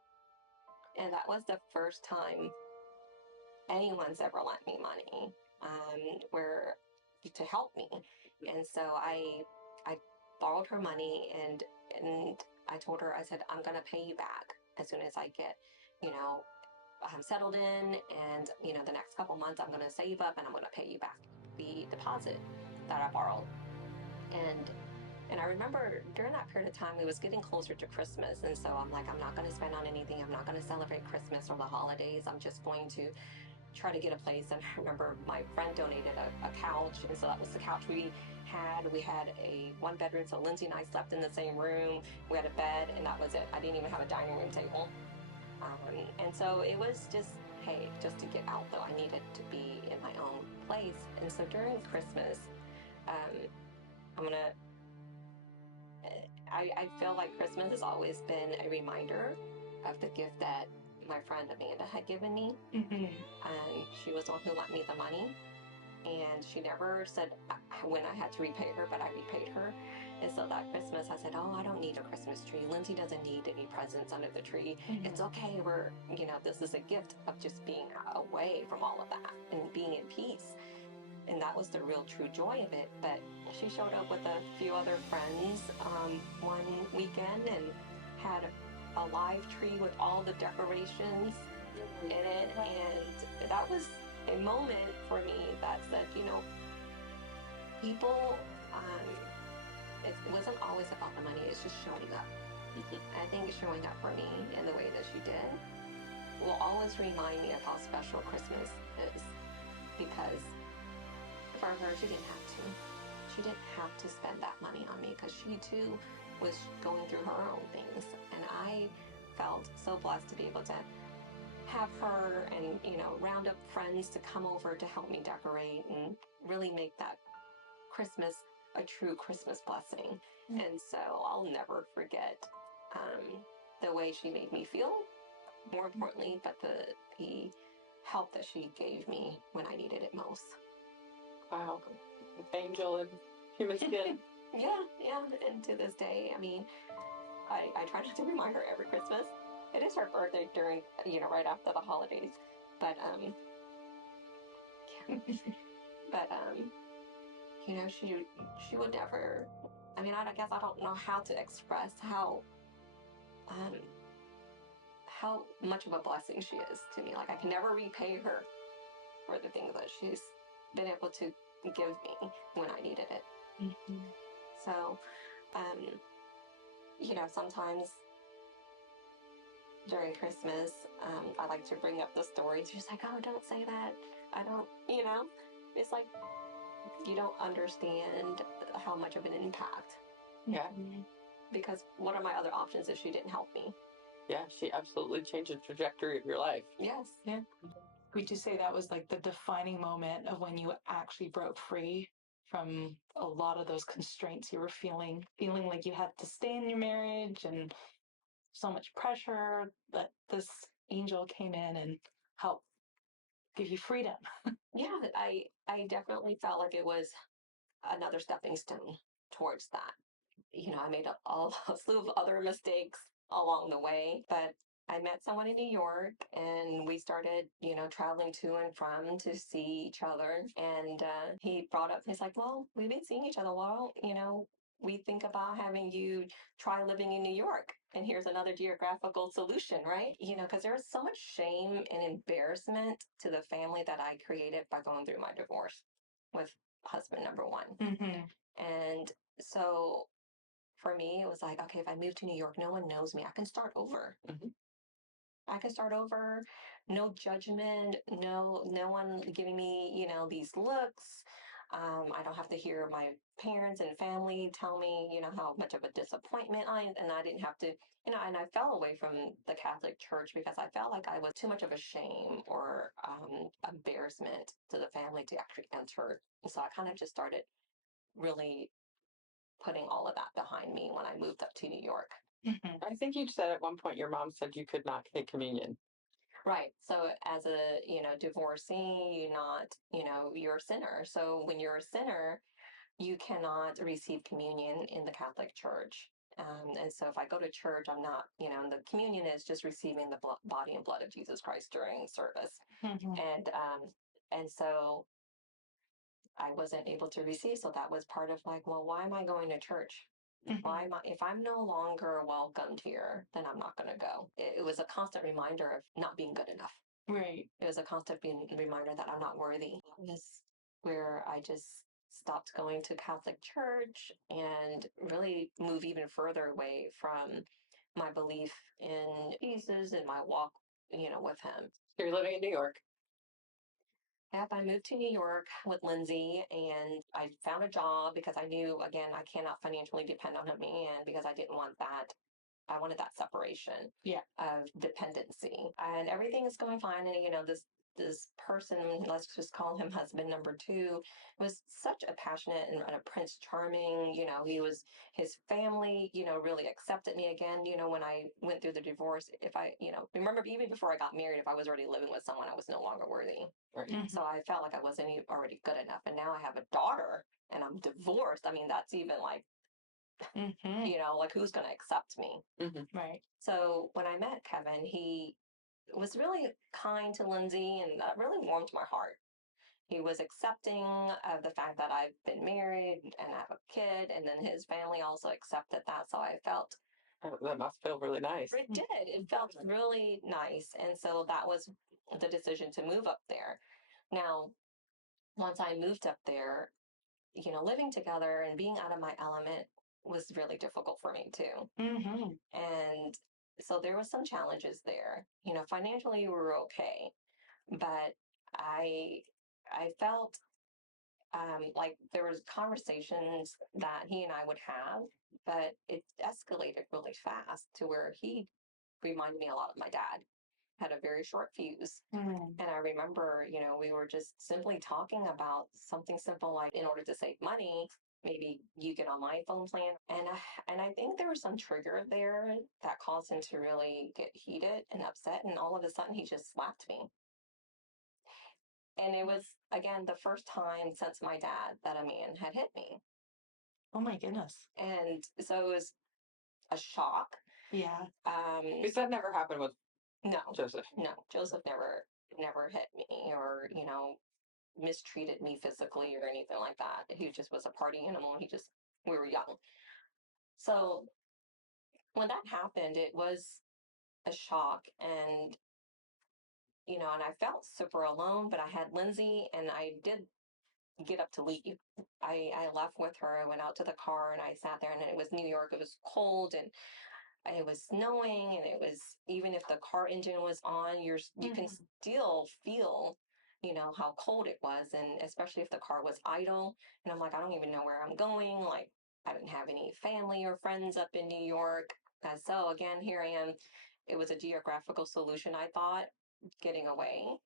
And that was the first time anyone's ever lent me money, where to help me. And so I borrowed her money, and I told her, I said, I'm gonna pay you back as soon as I get, I'm settled in, and the next couple months I'm gonna save up and I'm gonna pay you back the deposit that I borrowed. And I remember during that period of time, it was getting closer to Christmas. And so I'm like, I'm not going to spend on anything. I'm not going to celebrate Christmas or the holidays. I'm just going to try to get a place. And I remember my friend donated a couch. And so that was the couch we had. We had a one bedroom. So Lindsay and I slept in the same room. We had a bed, and that was it. I didn't even have a dining room table. And so it was just, hey, just to get out, though, I needed to be in my own place. And so during Christmas, I feel like Christmas has always been a reminder of the gift that my friend Amanda had given me. And she was the one who lent me the money. And she never said when I had to repay her, but I repaid her. And so that Christmas, I said, oh, I don't need a Christmas tree. Lindsay doesn't need any presents under the tree. It's okay. This is a gift of just being away from all of that and being at peace. And that was the real true joy of it. But she showed up with a few other friends one weekend and had a live tree with all the decorations in it. And that was a moment for me that said, people, it wasn't always about the money, it's just showing up. I think showing up for me in the way that she did will always remind me of how special Christmas is. Because for her, she didn't have to. She didn't have to spend that money on me because she too was going through her own things. And I felt so blessed to be able to have her and, round up friends to come over to help me decorate and really make that Christmas a true Christmas blessing. And so I'll never forget the way she made me feel, more importantly, but the help that she gave me when I needed it most. Wow. Angel in human skin. Yeah. And to this day, I try not to remind her every Christmas. It is her birthday during, right after the holidays. But, she would never, I guess I don't know how to express how much of a blessing she is to me. Like, I can never repay her for the things that she's been able to give me when I needed it. Mm-hmm. So, sometimes during Christmas, I like to bring up the stories. She's like, oh, don't say that. I don't, it's like you don't understand how much of an impact. Yeah. Because what are my other options if she didn't help me? Yeah, she absolutely changed the trajectory of your life. Yes. Yeah. Would you say that was like the defining moment of when you actually broke free from a lot of those constraints you were feeling like you had to stay in your marriage and so much pressure, that this angel came in and helped give you freedom? Yeah, I definitely felt like it was another stepping stone towards that. I made a slew of other mistakes along the way, but I met someone in New York and we started, traveling to and from to see each other. And he brought up, he's like, well, we've been seeing each other. Well, we think about having you try living in New York. And here's another geographical solution, right? Because there was so much shame and embarrassment to the family that I created by going through my divorce with husband number one. Mm-hmm. And so for me, it was like, okay, if I move to New York, no one knows me. I can start over. Mm-hmm. I can start over. No judgment. No one giving me, these looks. I don't have to hear my parents and family tell me, how much of a disappointment and I didn't have to, and I fell away from the Catholic Church because I felt like I was too much of a shame or embarrassment to the family to actually enter. And so I kind of just started really putting all of that behind me when I moved up to New York. Mm-hmm. I think you said at one point your mom said you could not take communion. Right. So as a, divorcee, you're a sinner. So when you're a sinner, you cannot receive communion in the Catholic Church. And so if I go to church, I'm not, the communion is just receiving the body and blood of Jesus Christ during service. Mm-hmm. And so I wasn't able to receive. So that was part of like, well, why am I going to church? Why am I, if I'm no longer welcomed here, then I'm not going to go. It was a constant reminder of not being good enough. Right. It was a constant reminder that I'm not worthy. It was where I just stopped going to Catholic church and really move even further away from my belief in Jesus and my walk, with him. You're living in New York. Yep, I moved to New York with Lindsay and I found a job because I knew, again, I cannot financially depend on a man because I didn't want that. I wanted that separation of dependency. And everything is going fine. And, this person, let's just call him husband number two, was such a passionate and a Prince Charming. His family, really accepted me again. When I went through the divorce, if I, remember even before I got married, if I was already living with someone, I was no longer worthy. Right. Mm-hmm. So I felt like I wasn't already good enough. And now I have a daughter and I'm divorced. I mean, that's even like, Mm-hmm. like who's going to accept me? Mm-hmm. Right. So when I met Kevin, he was really kind to Lindsay and that really warmed my heart. He was accepting of the fact that I've been married and I have a kid, and then his family also accepted that. So I felt that must feel really nice. it did. It felt really nice. And so that was the decision to move up there. Now, once I moved up there, living together and being out of my element was really difficult for me too. Mm-hmm. And so there was some challenges there. Financially we were okay, but I felt like there was conversations that he and I would have, but it escalated really fast to where he reminded me a lot of my dad. Had a very short fuse. Mm-hmm. And I remember, we were just simply talking about something simple like in order to save money, maybe you get on my phone plan. And I think there was some trigger there that caused him to really get heated and upset. And all of a sudden he just slapped me. And it was, again, the first time since my dad that a man had hit me. Oh my goodness. And so it was a shock. Yeah. Because that never happened with No, Joseph. no, Joseph never hit me or, mistreated me physically or anything like that. He just was a party animal. We were young. So when that happened, it was a shock and, and I felt super alone, but I had Lindsay and I did get up to leave. I left with her. I went out to the car and I sat there, and it was New York. It was cold and it was snowing, and it was, even if the car engine was on, you can still feel, how cold it was, and especially if the car was idle. And I'm like, I don't even know where I'm going. Like, I didn't have any family or friends up in New York. And so again, here I am. It was a geographical solution, I thought, getting away.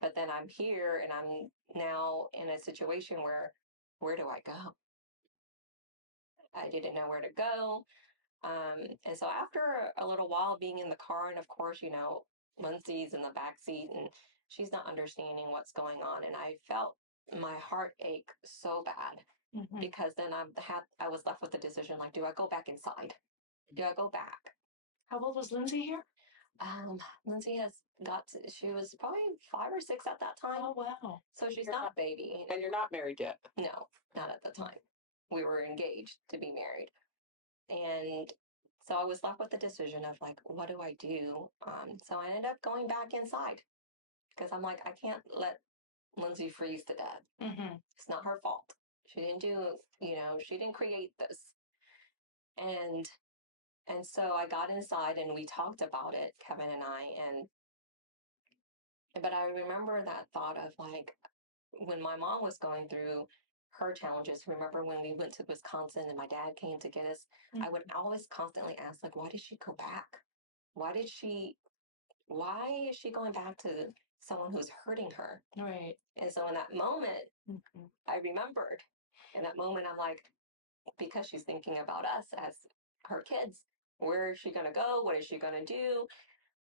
But then I'm here and I'm now in a situation where do I go? I didn't know where to go. And so after a little while being in the car, and of course, Lindsay's in the back seat and she's not understanding what's going on. And I felt my heart ache so bad because then I was left with the decision, like, do I go back inside? Do I go back? How old was Lindsay here? Lindsay she was probably 5 or 6 at that time. Oh, wow. So she's not a baby. And you're not married yet? No, not at the time. We were engaged to be married. And so I was left with the decision of like, what do I do? So I ended up going back inside because I'm like, I can't let Lindsay freeze to death. It's not her fault. She didn't she didn't create this. And so I got inside and we talked about it, Kevin and I, but I remember that thought of like, when my mom was going through her challenges, remember when we went to Wisconsin and my dad came to get us, I would always constantly ask, like, why did she go back? Why is she going back to someone who's hurting her? Right. And so in that moment, I remembered. In that moment, I'm like, because she's thinking about us as her kids, where is she going to go? What is she going to do?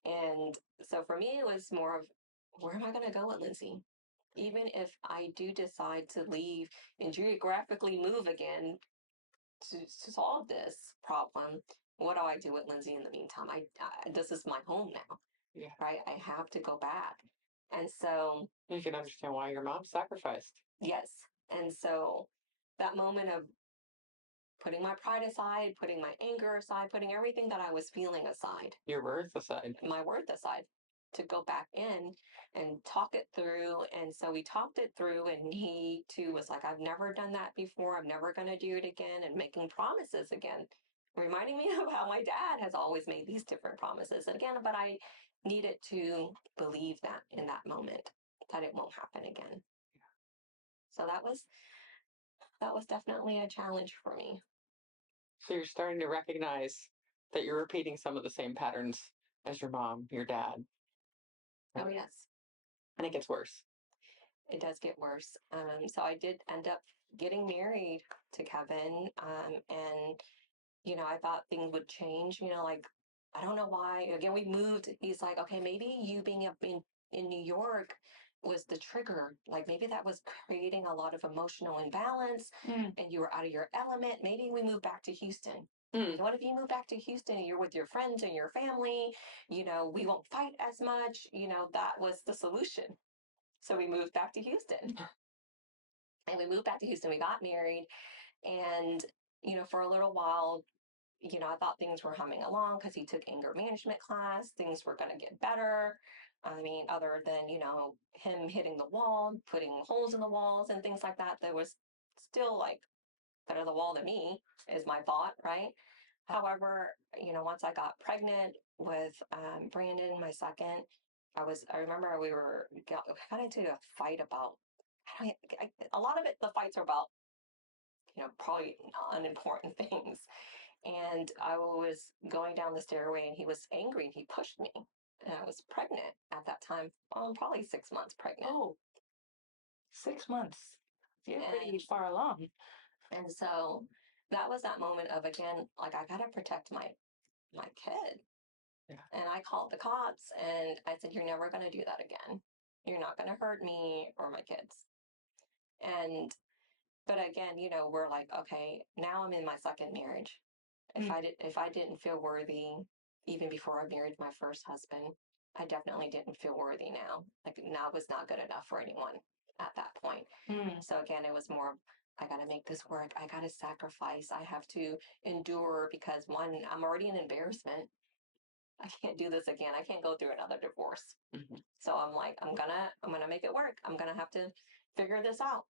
And so for me, it was more of, where am I going to go with Lindsay? Even if I do decide to leave and geographically move again to solve this problem, what do I do with Lindsay in the meantime? This is my home now, right? I have to go back. And so you can understand why your mom sacrificed. Yes. And so that moment of putting my pride aside, putting my anger aside, putting everything that I was feeling aside. Your worth aside. My worth aside, to go back in and talk it through. And so we talked it through, and he too was like, I've never done that before. I'm never going to do it again, and making promises again, reminding me of how my dad has always made these different promises. And again, but I needed to believe that in that moment, that it won't happen again. So that was definitely a challenge for me. So you're starting to recognize that you're repeating some of the same patterns as your mom, your dad. Oh, yes. And it gets worse. It does get worse. So I did end up getting married to Kevin. And, I thought things would change, like, I don't know why. Again, we moved. He's like, okay, maybe you being up in New York was the trigger. Like, maybe that was creating a lot of emotional imbalance and you were out of your element. Maybe we move back to Houston. What if you move back to Houston and you're with your friends and your family? We won't fight as much. That was the solution. So we moved back to Houston. And we moved back to Houston. We got married. And, for a little while, I thought things were humming along because he took anger management class. Things were going to get better. I mean, other than, him hitting the wall, putting holes in the walls and things like that, there was still like better the wall than me is my thought, right? However, once I got pregnant with Brandon, my second, I remember we got into a fight about, a lot of it, the fights are about, probably unimportant things. And I was going down the stairway and he was angry and he pushed me. And I was pregnant at that time, probably 6 months pregnant. Oh, 6 months. You're pretty far along. And so that was that moment of, again, like, I got to protect my kid. Yeah. And I called the cops and I said, you're never going to do that again. You're not going to hurt me or my kids. But again, we're like, okay, now I'm in my second marriage. If I didn't feel worthy, even before I married my first husband, I definitely didn't feel worthy now. Like, now was not good enough for anyone at that point. So again, it was more, I got to make this work. I got to sacrifice. I have to endure because, one, I'm already an embarrassment. I can't do this again. I can't go through another divorce. So I'm like, I'm gonna make it work. I'm gonna have to figure this out.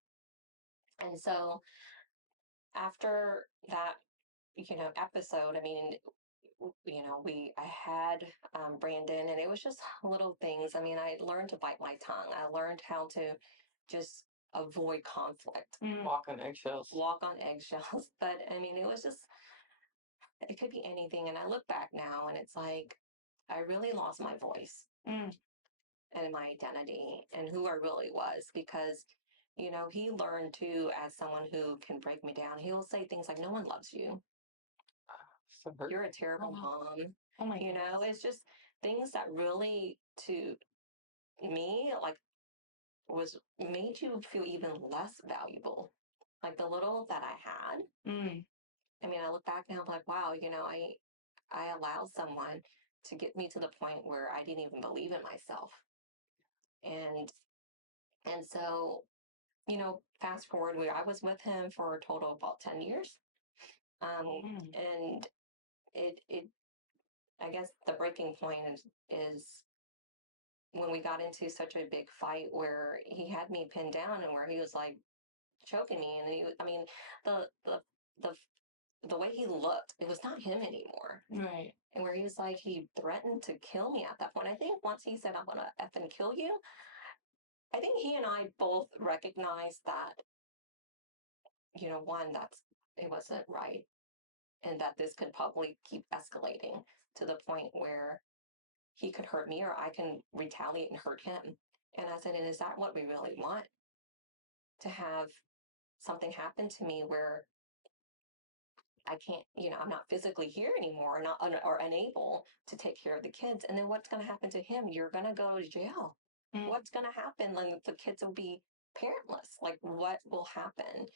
And so after that, episode, I mean, I had Brandon, and it was just little things. I mean, I learned to bite my tongue. I learned how to just avoid conflict, Walk on eggshells. walk on eggshells. But I mean, it could be anything. And I look back now and it's like, I really lost my voice and my identity and who I really was because, he learned too, as someone who can break me down. He'll say things like, no one loves you. So hurt. You're a terrible mom. Oh my goodness. It's just things that really, to me, like, was made you feel even less valuable. Like the little that I had. I mean, I look back now, I'm like, wow, I allowed someone to get me to the point where I didn't even believe in myself. And so, fast forward, I was with him for a total of about 10 years. And it I guess the breaking point is when we got into such a big fight where he had me pinned down and where he was like choking me, and I mean, the the the way he looked, it was not him anymore. Right. And where he was like, he threatened to kill me at that point. I think once he said, I'm gonna effing kill you, I think he and I both recognized that, one, it wasn't right, and that this could probably keep escalating to the point where he could hurt me or I can retaliate and hurt him. And I said, and is that what we really want? To have something happen to me where I can't, I'm not physically here anymore, or unable to take care of the kids. And then what's going to happen to him? You're going to go to jail. What's going to happen? Like the kids will be parentless. Like what will happen?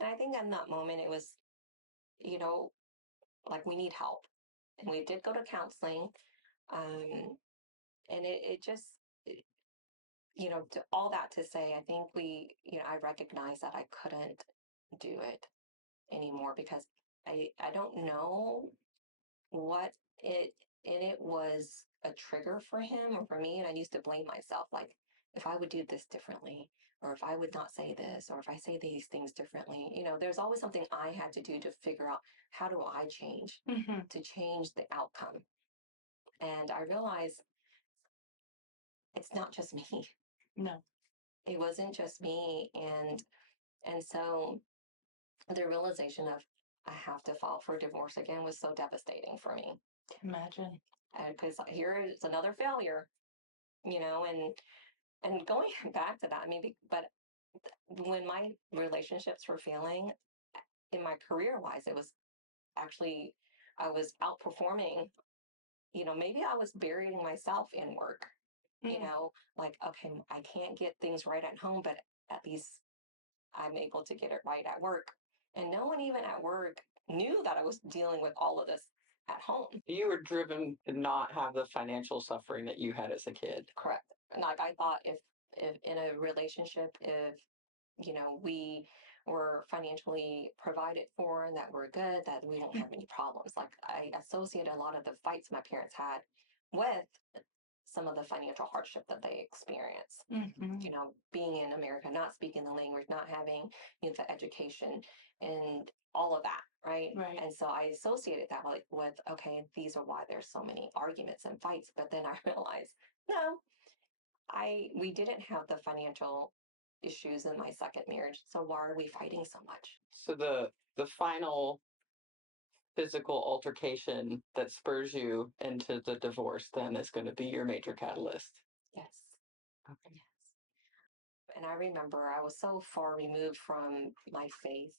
And I think in that moment, it was, like we need help. And we did go to counseling. And it just, to all that to say, I think I recognized that I couldn't do it anymore because I don't know what it was a trigger for him or for me. And I used to blame myself, like if I would do this differently, or if I would not say this, or if I say these things differently, there's always something I had to do to figure out how do I change to change the outcome. And I realized it's not just me. No. It wasn't just me. And so the realization of I have to file for divorce again was so devastating for me. Imagine. Because here is another failure, and going back to that, I mean, but when my relationships were failing, in my career wise, it was actually, I was outperforming, maybe I was burying myself in work, like, okay, I can't get things right at home, but at least I'm able to get it right at work. And no one even at work knew that I was dealing with all of this at home. You were driven to not have the financial suffering that you had as a kid. Correct. And like I thought if in a relationship, if, we were financially provided for and that we're good, that we won't have any problems. Like I associated a lot of the fights my parents had with some of the financial hardship that they experience. Being in America, not speaking the language, not having, the education and all of that, right? And so I associated that with okay, these are why there's so many arguments and fights. But then I realized, no, we didn't have the financial issues in my second marriage. So why are we fighting so much? So the final physical altercation that spurs you into the divorce then is going to be your major catalyst. Yes. Okay. Yes. And I remember I was so far removed from my faith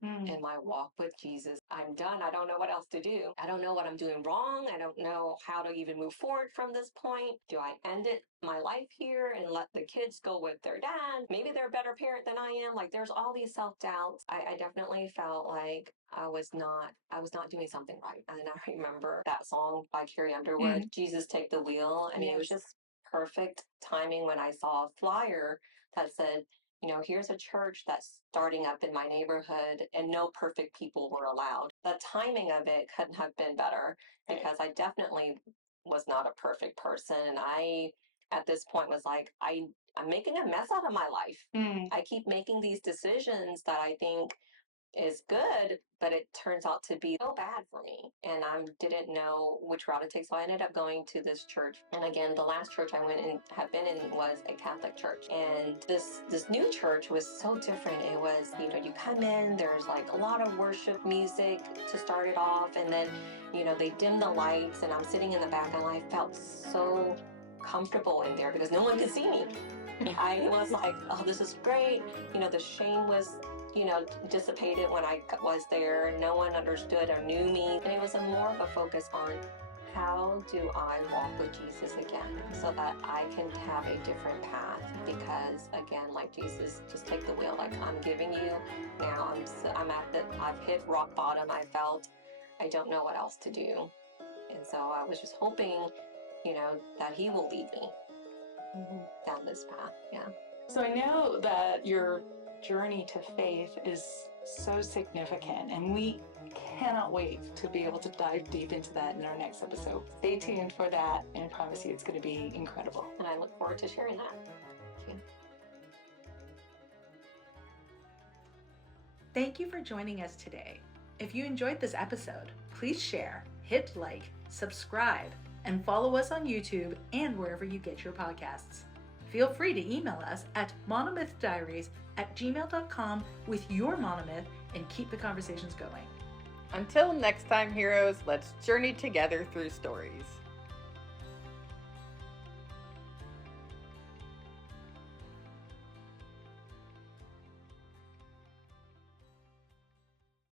and my walk with Jesus. I'm done. I don't know what else to do. I don't know what I'm doing wrong. I don't know how to even move forward from this point. Do I end my life here and let the kids go with their dad? Maybe they're a better parent than I am. Like there's all these self-doubts. I definitely felt like I was not doing something right. And I remember that song by Carrie Underwood, Jesus Take the Wheel. I mean, it was just perfect timing when I saw a flyer that said, here's a church that's starting up in my neighborhood and no perfect people were allowed. The timing of it couldn't have been better because I definitely was not a perfect person. I at this point was like, I'm making a mess out of my life. I keep making these decisions that I think is good, but it turns out to be so bad for me. And I didn't know which route to take. So I ended up going to this church. And again, the last church I went and have been in was a Catholic church. And this new church was so different. It was, you know, you come in, there's like a lot of worship music to start it off. And then, you know, they dim the lights and I'm sitting in the back and I felt so comfortable in there because no one could see me. I was like, oh, this is great. You know, the shame was, you know, dissipated when I was there. No one understood or knew me. And it was more of a focus on how do I walk with Jesus again so that I can have a different path. Because again, like Jesus, just take the wheel. Like I'm giving you now. I've hit rock bottom. I felt I don't know what else to do. And so I was just hoping, you know, that he will lead me down this path. Yeah. So I know that your journey to faith is so significant, and we cannot wait to be able to dive deep into that in our next episode. Stay tuned for that, and I promise you it's going to be incredible. And I look forward to sharing that. Thank you. Thank you for joining us today. If you enjoyed this episode, please share, hit like, subscribe, and follow us on YouTube and wherever you get your podcasts. Feel free to email us at monomythdiaries@gmail.com with your monomyth and keep the conversations going. Until next time, heroes, let's journey together through stories.